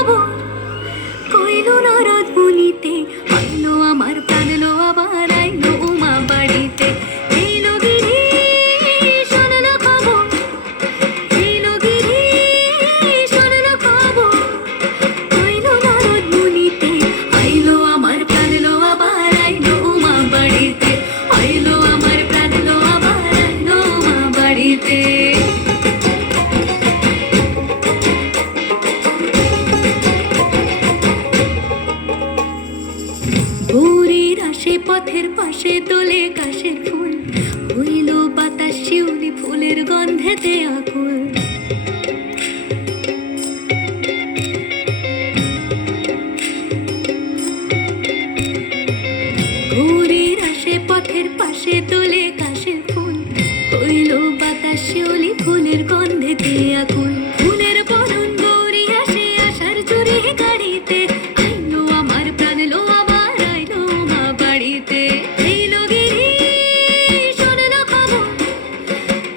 খবর কইলো নারদ মুনিতে, আইলো আমার প্রাণ লো আবার আইলো উমা বাড়িতে। এইলো গিরি শোনলো খবর, এইলো গিরি শোনলো খবর কইলো নারদ মুনিতে, আইলো আমার প্রাণ লো আবার আইলো উমা বাড়িতে, আইলো আমার প্রাণ লো আবার আইলো উমা বাড়িতে। ভোরের আসে পথের পাশে তোলে কাশের ফুল, হইল বাতাস শিউলি ফুলের গন্ধেতে আকুল। ভোরের আসে পথের পাশে তোলে কাশের ফুল, হইল বাতাস শিউলি ফুলের গন্ধেতে আকুল। ফুলের বরণ গৌরী আসে আশার জুড়ে গাড়িতে, আইলো আমার প্রাণ লো আবার আইলো মা বাড়িতে। এইলো গিরি শোনলো খবর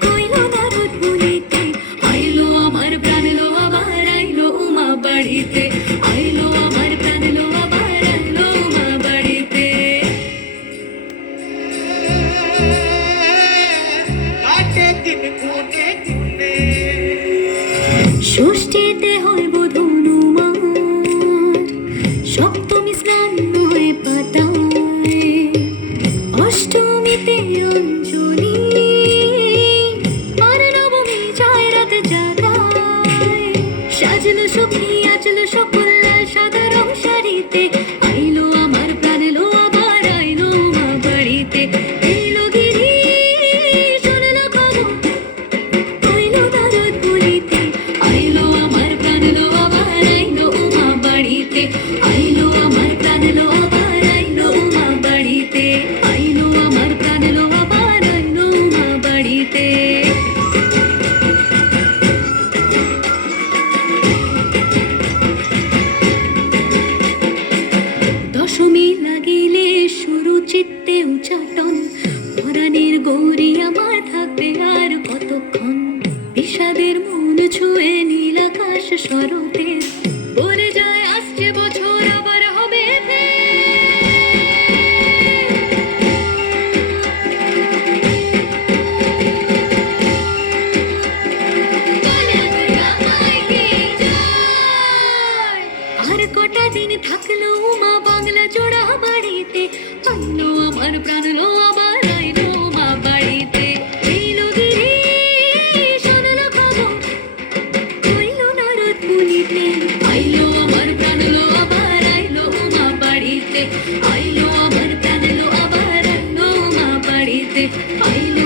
কইলো নারদ মুনিতে, আইলো আমার প্রাণ লো আবার আইলো মা বাড়িতে, আইলো আমার প্রাণ লো আবার আইলো মা বাড়িতে। ষষ্ঠীতে হইব ধনুমার, সপ্তমী স্নান হয় পাতায়, অষ্টমীতে অঞ্জলি, আর নবমী যায় রাত জাগায়। সাজলো সখী আজলো সকল লাল সাদা রং শাড়িতে, আইলো আমার প্রাণ লো আবার আইলো মা বাড়িতে। এইলো গিরি শোনলো খবর কইলো নারদ মুনিতে, আইলো আমার প্রাণ লো আবার আইলো উমা বাড়িতে, আইলো আমার প্রাণ লো আবার আইলো উমা বাড়িতে, আইলো আমার প্রাণ লো আবার আইলো উমা বাড়িতে। দশমী লাগিলে শুরু চিত্তে উচাটন, পরাণের গৌরী আমার থাকবে আর কতক্ষণ। বিষাদের মন ছুঁয়ে নীল আকাশ শরতের, বলে যায় আসছে বছর আবার হবে আর কটা দিন থাকলো মা বাংলা জোড়া বাড়িতে, আইলো আমার প্রাণ লো আবার আইলো মা বাড়িতে। এইলো গিরি শোনলো খবর কইলো নারদ মুনিতে, আইলো আমার প্রাণ লো আবার আইলো মা বাড়িতে, আইলো আমার প্রাণ লো আবার আইলো মা বাড়িতে, আইলো